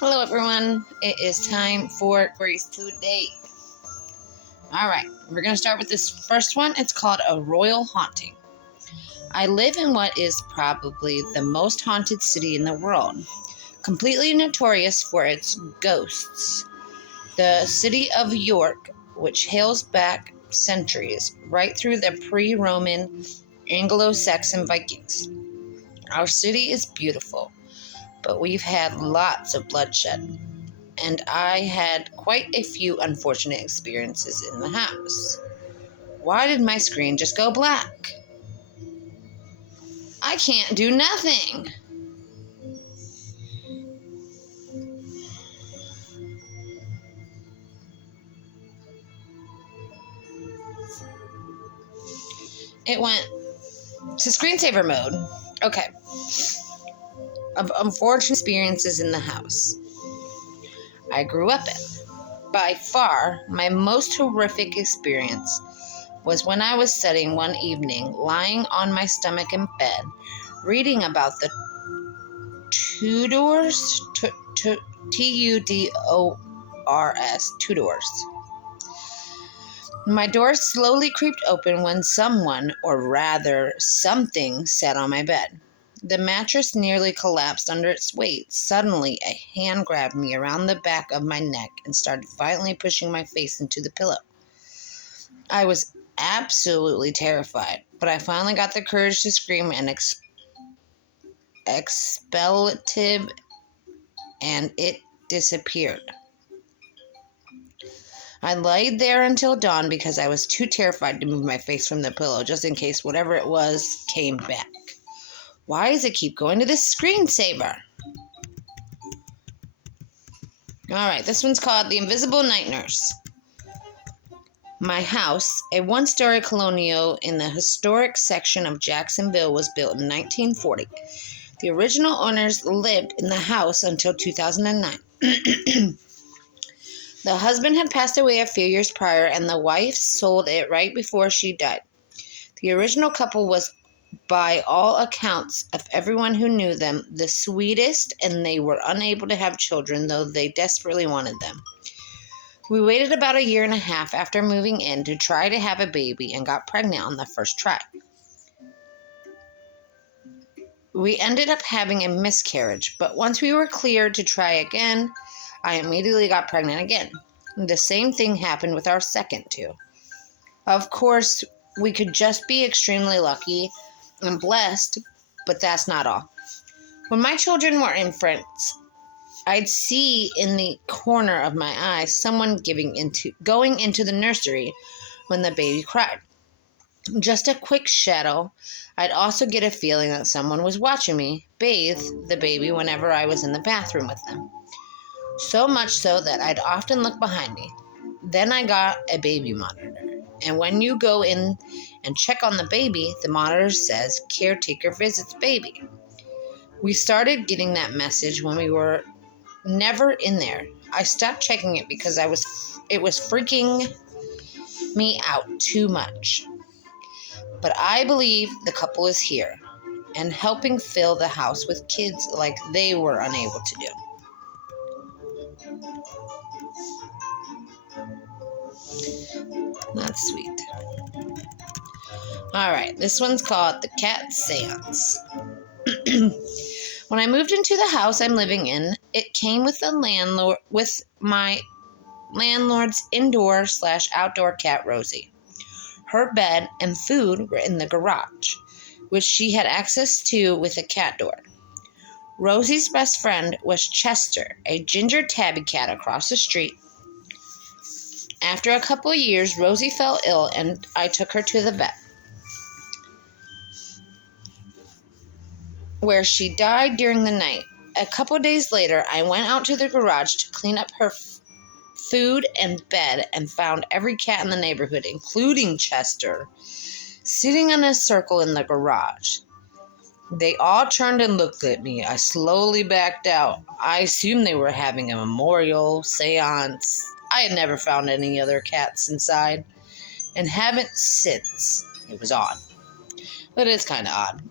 Hello everyone, it is time for Grace today. Alright, we're going to start with this first one. It's called A Royal Haunting. I live in what is probably the most haunted city in the world, completely notorious for its ghosts. The city of York, which hails back centuries, right through the pre-Roman Anglo-Saxon Vikings. Our city is beautiful, but we've had lots of bloodshed, and I had quite a few unfortunate experiences in the house. Why did my screen just go black? I can't do nothing. It went to screensaver mode. Okay. Of unfortunate experiences in the house I grew up in. By far, my most horrific experience was when I was studying one evening, lying on my stomach in bed, reading about the Tudors, Tudors, Tudors. My door slowly creaked open when someone, or rather something, sat on my bed. The mattress nearly collapsed under its weight. Suddenly, a hand grabbed me around the back of my neck and started violently pushing my face into the pillow. I was absolutely terrified, but I finally got the courage to scream an expletive, and it disappeared. I laid there until dawn because I was too terrified to move my face from the pillow, just in case whatever it was came back. Why does it keep going to this screensaver? Alright, this one's called The Invisible Night Nurse. My house, a one-story colonial in the historic section of Jacksonville, was built in 1940. The original owners lived in the house until 2009. The husband had passed away a few years prior, and the wife sold it right before she died. The original couple was, by all accounts of everyone who knew them, the sweetest, and they were unable to have children, though they desperately wanted them. We waited about a year and a half after moving in to try to have a baby and got pregnant on the first try. We ended up having a miscarriage, but once we were cleared to try again, I immediately got pregnant again. The same thing happened with our second two. Of course, we could just be extremely lucky and blessed, but that's not all. When my children were infants, I'd see in the corner of my eye someone going into the nursery when the baby cried. Just a quick shadow. I'd also get a feeling that someone was watching me bathe the baby whenever I was in the bathroom with them. So much so that I'd often look behind me. Then I got a baby monitor. And when you go in and check on the baby, the monitor says, "Caretaker visits baby." We started getting that message when we were never in there. I stopped checking it because it was freaking me out too much. But I believe the couple is here and helping fill the house with kids like they were unable to do. That's sweet. Alright, this one's called The Cat Seance. When I moved into the house I'm living in, it came with my landlord's indoor/outdoor cat, Rosie. Her bed and food were in the garage, which she had access to with a cat door. Rosie's best friend was Chester, a ginger tabby cat across the street. After a couple of years, Rosie fell ill and I took her to the vet, where she died during the night. A couple days later, I went out to the garage to clean up her food and bed and found every cat in the neighborhood, including Chester, sitting in a circle in the garage. They all turned and looked at me. I slowly backed out. I assumed they were having a memorial seance. I had never found any other cats inside and haven't since. It was odd. But it's kind of odd.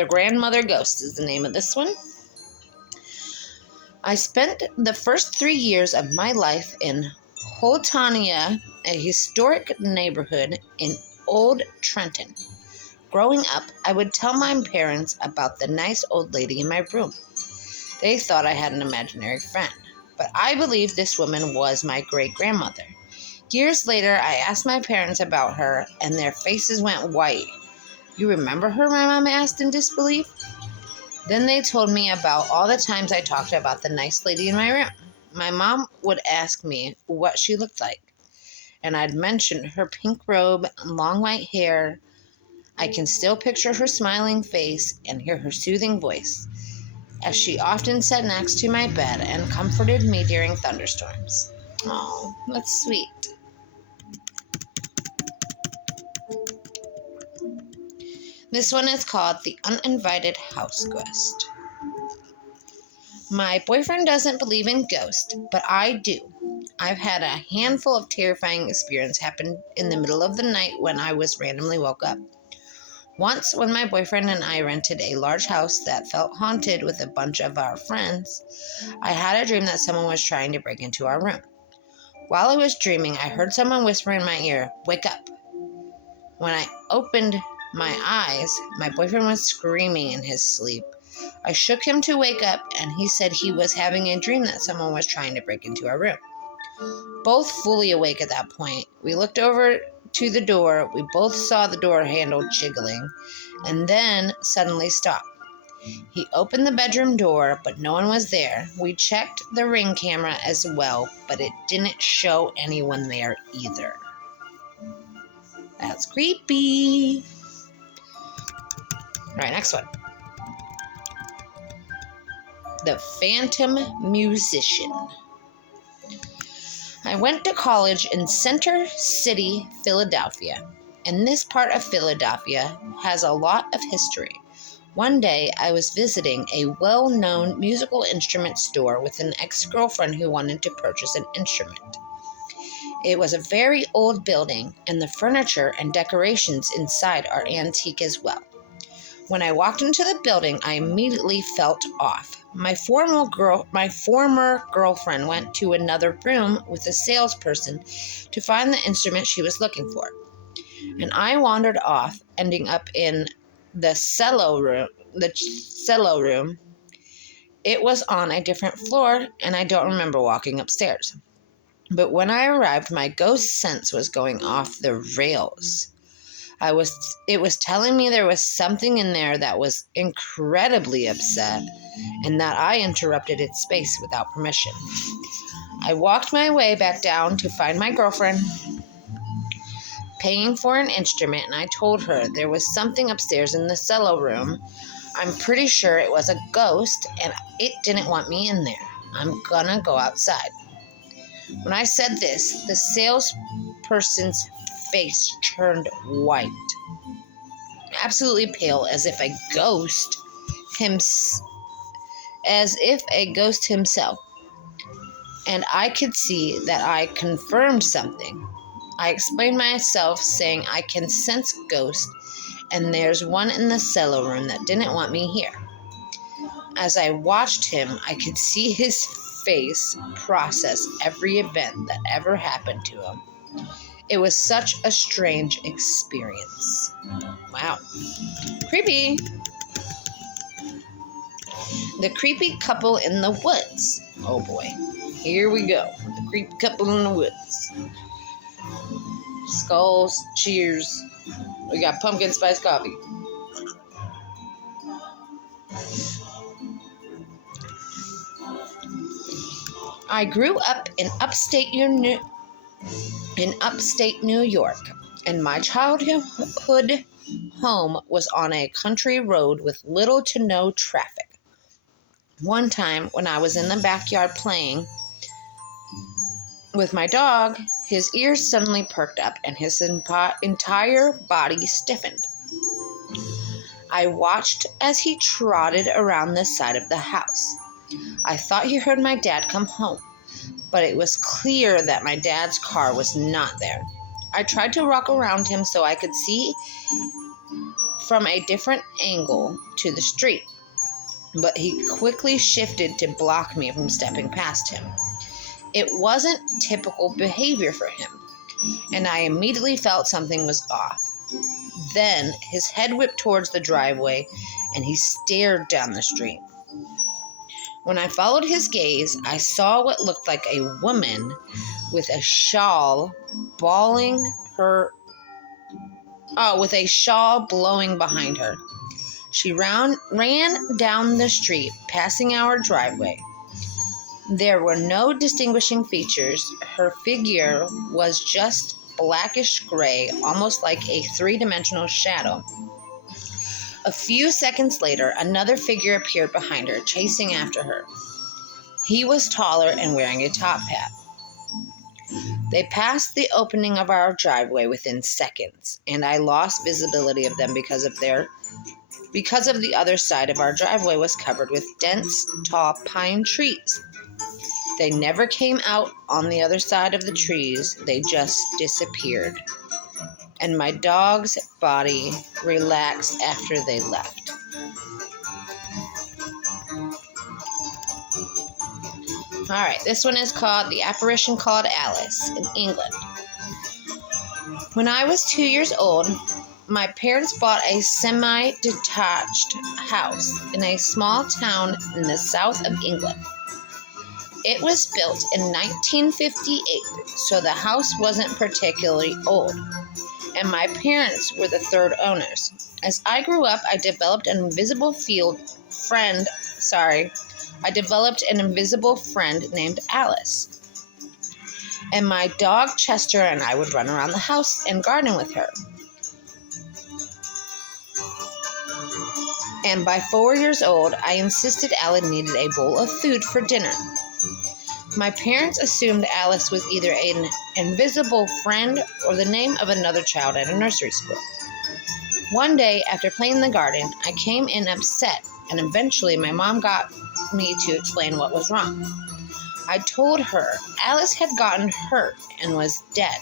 The Grandmother Ghost is the name of this one. I spent the first 3 years of my life in Holtania, a historic neighborhood in Old Trenton. Growing up, I would tell my parents about the nice old lady in my room. They thought I had an imaginary friend, but I believed this woman was my great-grandmother. Years later, I asked my parents about her, and their faces went white. "You remember her?" my mom asked in disbelief. Then they told me about all the times I talked about the nice lady in my room. My mom would ask me what she looked like, and I'd mention her pink robe and long white hair. I can still picture her smiling face and hear her soothing voice, as she often sat next to my bed and comforted me during thunderstorms. Oh, that's sweet. This one is called The Uninvited House Ghost. My boyfriend doesn't believe in ghosts, but I do. I've had a handful of terrifying experiences happen in the middle of the night when I was randomly woke up. Once, when my boyfriend and I rented a large house that felt haunted with a bunch of our friends, I had a dream that someone was trying to break into our room. While I was dreaming, I heard someone whisper in my ear, "Wake up." When I opened my eyes, my boyfriend was screaming in his sleep. I shook him to wake up, and he said he was having a dream that someone was trying to break into our room. Both fully awake at that point, we looked over to the door. We both saw the door handle jiggling, and then suddenly stop. He opened the bedroom door, but no one was there. We checked the Ring camera as well, but it didn't show anyone there either. That's creepy. All right, next one. The Phantom Musician. I went to college in Center City, Philadelphia, and this part of Philadelphia has a lot of history. One day, I was visiting a well-known musical instrument store with an ex-girlfriend who wanted to purchase an instrument. It was a very old building, and the furniture and decorations inside are antique as well. When I walked into the building, I immediately felt off. My former girlfriend went to another room with a salesperson to find the instrument she was looking for, and I wandered off, ending up in the cello room. It was on a different floor, and I don't remember walking upstairs. But when I arrived, my ghost sense was going off the rails. It was telling me there was something in there that was incredibly upset, and that I interrupted its space without permission. I walked my way back down to find my girlfriend paying for an instrument, and I told her there was something upstairs in the cello room. I'm pretty sure it was a ghost, and it didn't want me in there. I'm gonna go outside. When I said this, the salesperson's face turned white, absolutely pale, as if a ghost himself. And I could see that I confirmed something. I explained myself, saying I can sense ghosts, and there's one in the cello room that didn't want me here. As I watched him, I could see his face process every event that ever happened to him. It was such a strange experience. Wow. Creepy. The creepy couple in the woods. Oh boy. Here we go. The creepy couple in the woods. Skulls, cheers. We got pumpkin spice coffee. I grew up in upstate New York, and my childhood home was on a country road with little to no traffic. One time, when I was in the backyard playing with my dog, his ears suddenly perked up and his entire body stiffened. I watched as he trotted around the side of the house. I thought he heard my dad come home, but it was clear that my dad's car was not there. I tried to walk around him so I could see from a different angle to the street, but he quickly shifted to block me from stepping past him. It wasn't typical behavior for him, and I immediately felt something was off. Then his head whipped towards the driveway, and he stared down the street. When I followed his gaze, I saw what looked like a woman with a shawl blowing behind her. She ran down the street, passing our driveway. There were no distinguishing features. Her figure was just blackish gray, almost like a three-dimensional shadow. A few seconds later, another figure appeared behind her, chasing after her. He was taller and wearing a top hat. They passed the opening of our driveway within seconds, and I lost visibility of them because of the other side of our driveway was covered with dense, tall pine trees. They never came out on the other side of the trees. They just disappeared. And my dog's body relaxed after they left. All right, this one is called The Apparition Called Alice in England. When I was 2 years old, my parents bought a semi-detached house in a small town in the south of England. It was built in 1958, so the house wasn't particularly old, and my parents were the third owners. As I grew up, I developed an invisible friend named Alice. And my dog Chester and I would run around the house and garden with her. And by 4 years old, I insisted Alice needed a bowl of food for dinner. My parents assumed Alice was either an invisible friend or the name of another child at a nursery school. One day, after playing in the garden, I came in upset, and eventually my mom got me to explain what was wrong. I told her Alice had gotten hurt and was dead.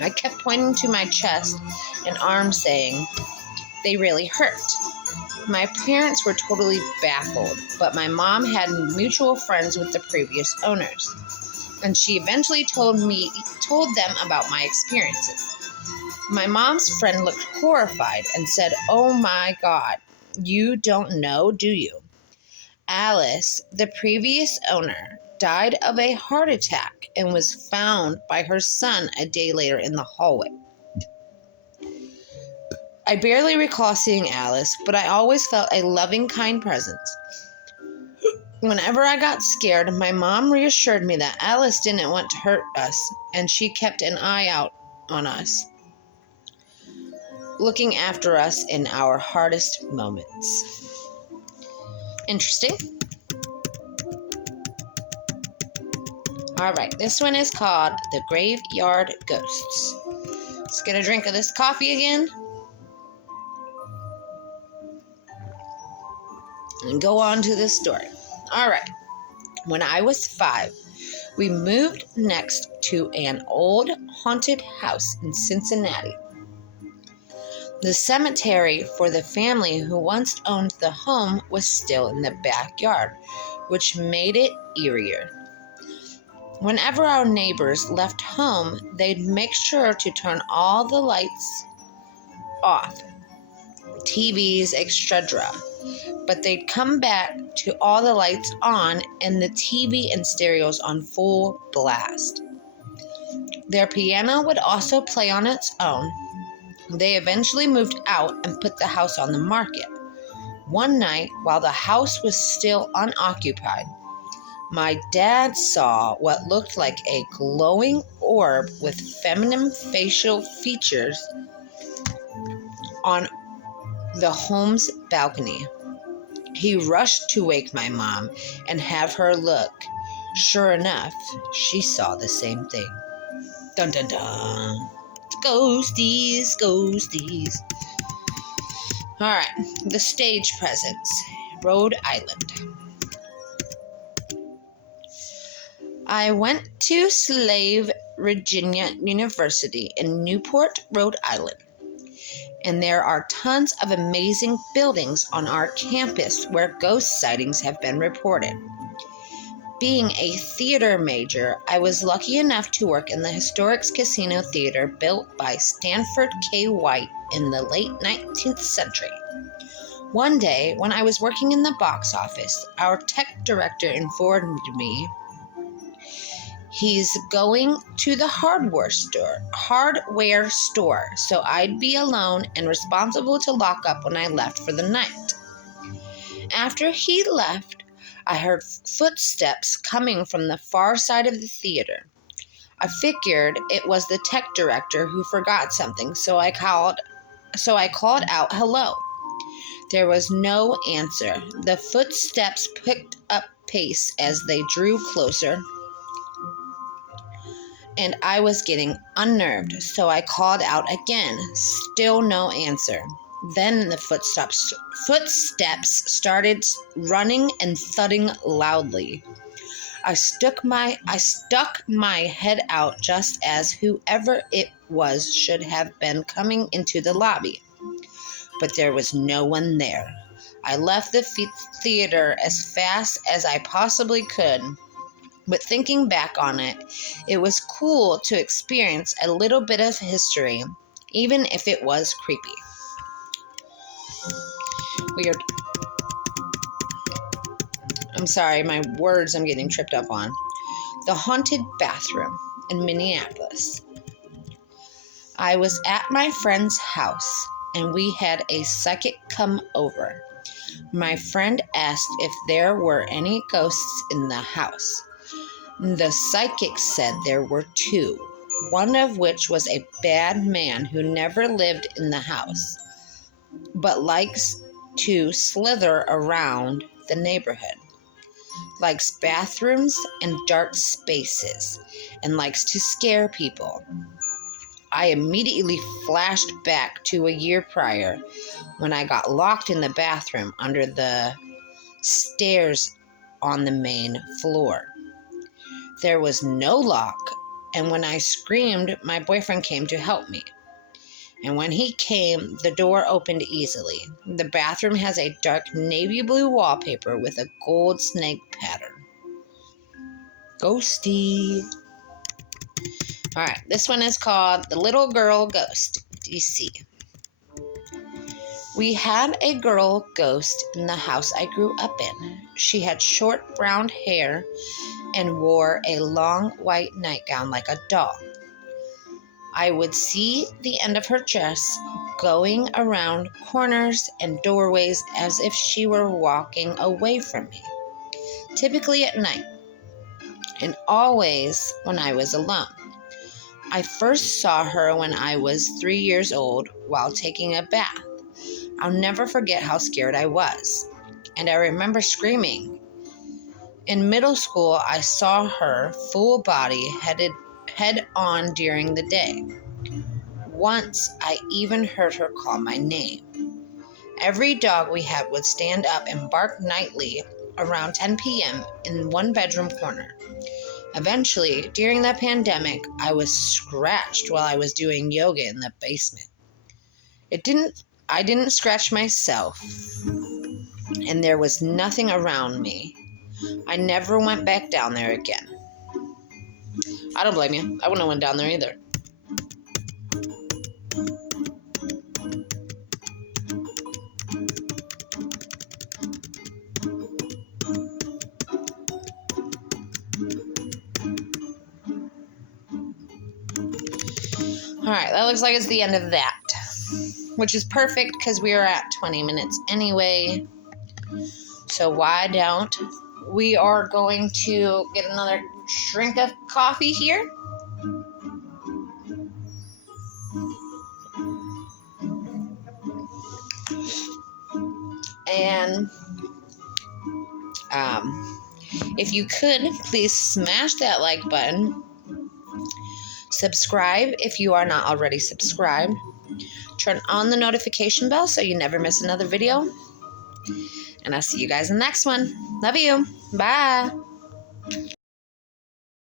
I kept pointing to my chest and arms saying, "They really hurt." My parents were totally baffled, but my mom had mutual friends with the previous owners, and she eventually told them about my experiences. My mom's friend looked horrified and said, "Oh my God, you don't know, do you? Alice, the previous owner, died of a heart attack and was found by her son a day later in the hallway." I barely recall seeing Alice, but I always felt a loving, kind presence. Whenever I got scared, my mom reassured me that Alice didn't want to hurt us, and she kept an eye out on us, looking after us in our hardest moments. Interesting. All right, this one is called The Graveyard Ghosts. Let's get a drink of this coffee again. And go on to this story. All right. When I was 5, we moved next to an old haunted house in Cincinnati. The cemetery for the family who once owned the home was still in the backyard, which made it eerier. Whenever our neighbors left home, they'd make sure to turn all the lights off, TVs, etc., but they'd come back to all the lights on and the TV and stereos on full blast. Their piano would also play on its own. They eventually moved out and put the house on the market. One night, while the house was still unoccupied, my dad saw what looked like a glowing orb with feminine facial features on the home's balcony. He rushed to wake my mom and have her look. Sure enough, she saw the same thing. Dun dun dun. Ghosties, ghosties. All right, the stage presence, Rhode Island. I went to Slave Virginia University in Newport, Rhode Island, and there are tons of amazing buildings on our campus where ghost sightings have been reported. Being a theater major, I was lucky enough to work in the historic casino theater built by Stanford K. White in the late 19th century. One day, when I was working in the box office, our tech director informed me he's going to the hardware store, so I'd be alone and responsible to lock up when I left for the night. After he left, I heard footsteps coming from the far side of the theater. I figured it was the tech director who forgot something, so I called out hello. There was no answer. The footsteps picked up pace as they drew closer, and I was getting unnerved, so I called out again. Still no answer. Then the footsteps started running and thudding loudly. I stuck my head out just as whoever it was should have been coming into the lobby. But there was no one there. I left the theater as fast as I possibly could. But thinking back on it, it was cool to experience a little bit of history, even if it was creepy. Weird. I'm sorry, my words I'm getting tripped up on. The haunted bathroom in Minneapolis. I was at my friend's house, and we had a psychic come over. My friend asked if there were any ghosts in the house. The psychic said there were 2, one of which was a bad man who never lived in the house, but likes to slither around the neighborhood, likes bathrooms and dark spaces, and likes to scare people. I immediately flashed back to a year prior when I got locked in the bathroom under the stairs on the main floor. There was no lock, and when I screamed, my boyfriend came to help me. And when he came, the door opened easily. The bathroom has a dark navy blue wallpaper with a gold snake pattern. Ghosty. All right, this one is called The Little Girl Ghost, DC. We had a girl ghost in the house I grew up in. She had short brown hair and wore a long white nightgown like a doll. I would see the end of her dress going around corners and doorways as if she were walking away from me, typically at night, and always when I was alone. I first saw her when I was 3 years old while taking a bath. I'll never forget how scared I was, and I remember screaming. In middle school, I saw her full body head on during the day. Once, I even heard her call my name. Every dog we had would stand up and bark nightly around 10 p.m. in one bedroom corner. Eventually, during the pandemic, I was scratched while I was doing yoga in the basement. I didn't scratch myself, and there was nothing around me. I never went back down there again. I don't blame you. I wouldn't have went down there either. All right, that looks like it's the end of that, which is perfect because we are at 20 minutes anyway. So why don't we are going to get another drink of coffee here. And if you could, please smash that like button. Subscribe if you are not already subscribed. Turn on the notification bell so you never miss another video. And I'll see you guys in the next one. Love you. Bye.